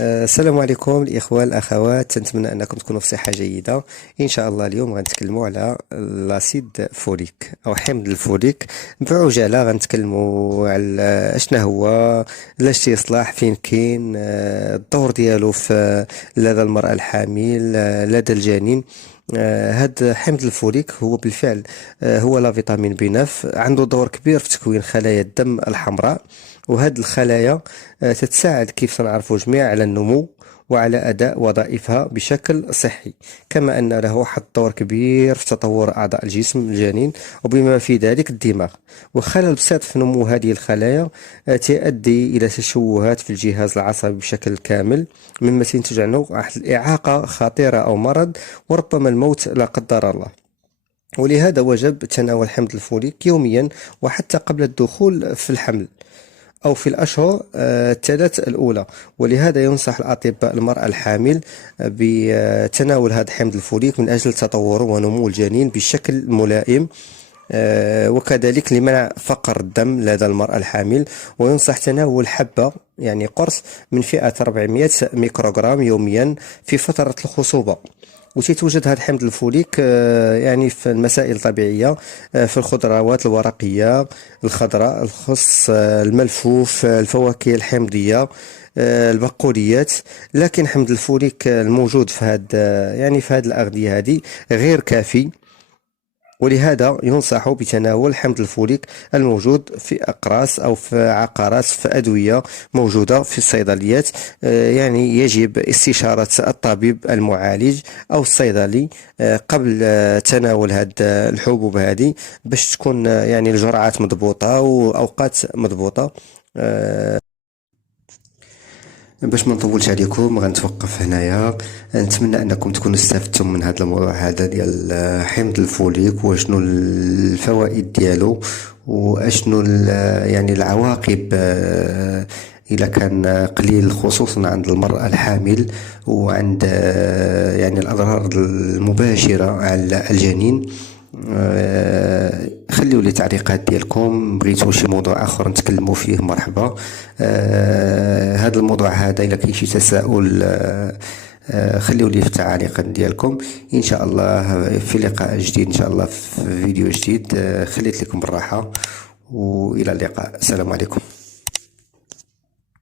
السلام عليكم الإخوة الأخوات، نتمنى أنكم تكونوا في صحة جيدة إن شاء الله. اليوم غنتكلموا على لاسيد فوليك أو حمض الفوليك. بعجالة غنتكلموا على شنو هو، لاش تيصلح، فين كاين، الدور ديالو في لدى المرأة الحامل، لدى الجنين. هاد حمض الفوليك هو بالفعل هو لا فيتامين بي 9، عنده دور كبير في تكوين خلايا الدم الحمراء. وهاد الخلايا تتساعد كيف سنعرفوا جميع على النمو وعلى أداء وظائفها بشكل صحي، كما أن له حظ دور كبير في تطور أعضاء الجسم الجنين وبما في ذلك الدماغ. وخلل بسيط في نمو هذه الخلايا تؤدي إلى تشوهات في الجهاز العصبي بشكل كامل، مما سينتج عنه إعاقة خطيرة أو مرض وربما الموت لا قدر الله. ولهذا وجب تناول حمض الفوليك يوميا وحتى قبل الدخول في الحمل أو في الأشهر الثلاث الأولى. ولهذا ينصح الأطباء المرأة الحامل بتناول هذا حمض الفوليك من أجل تطور ونمو الجنين بشكل ملائم، وكذلك لمنع فقر الدم لدى المرأة الحامل. وينصح تناول حبة يعني قرص من فئة 400 ميكروغرام يوميا في فترة الخصوبة. وتتوجد هذا حمض الفوليك يعني في المسائل الطبيعية، في الخضروات الورقية الخضراء، الخس، الملفوف، الفواكه الحمضية، البقوليات. لكن حمض الفوليك الموجود في هذه الأغذية هذه غير كافي، ولهذا ينصح بتناول حمض الفوليك الموجود في أقراص أو في عقارات، في أدوية موجودة في الصيدليات. يعني يجب استشارة الطبيب المعالج أو الصيدلي قبل تناول هذه الحبوب هذه، باش تكون يعني الجرعات مضبوطة وأوقات مضبوطة. باش ما نطولش عليكم غنتوقف هنايا. نتمنى انكم تكونوا استفدتم من هذا الموضوع هذا ديال حمض الفوليك، وشنو الفوائد ديالو، واشنو يعني العواقب اذا كان قليل، خصوصا عند المرأة الحامل، وعند يعني الاضرار المباشرة على الجنين. خليوا لي تعليقات ديالكم، بغيتوا شي موضوع اخر نتكلموا فيه مرحبا. هذا الموضوع هذا الا كاين شي تساؤل خليوا لي في التعليقات ديالكم. ان شاء الله في لقاء جديد، ان شاء الله في فيديو جديد. خليت لكم بالراحة والى اللقاء، السلام عليكم.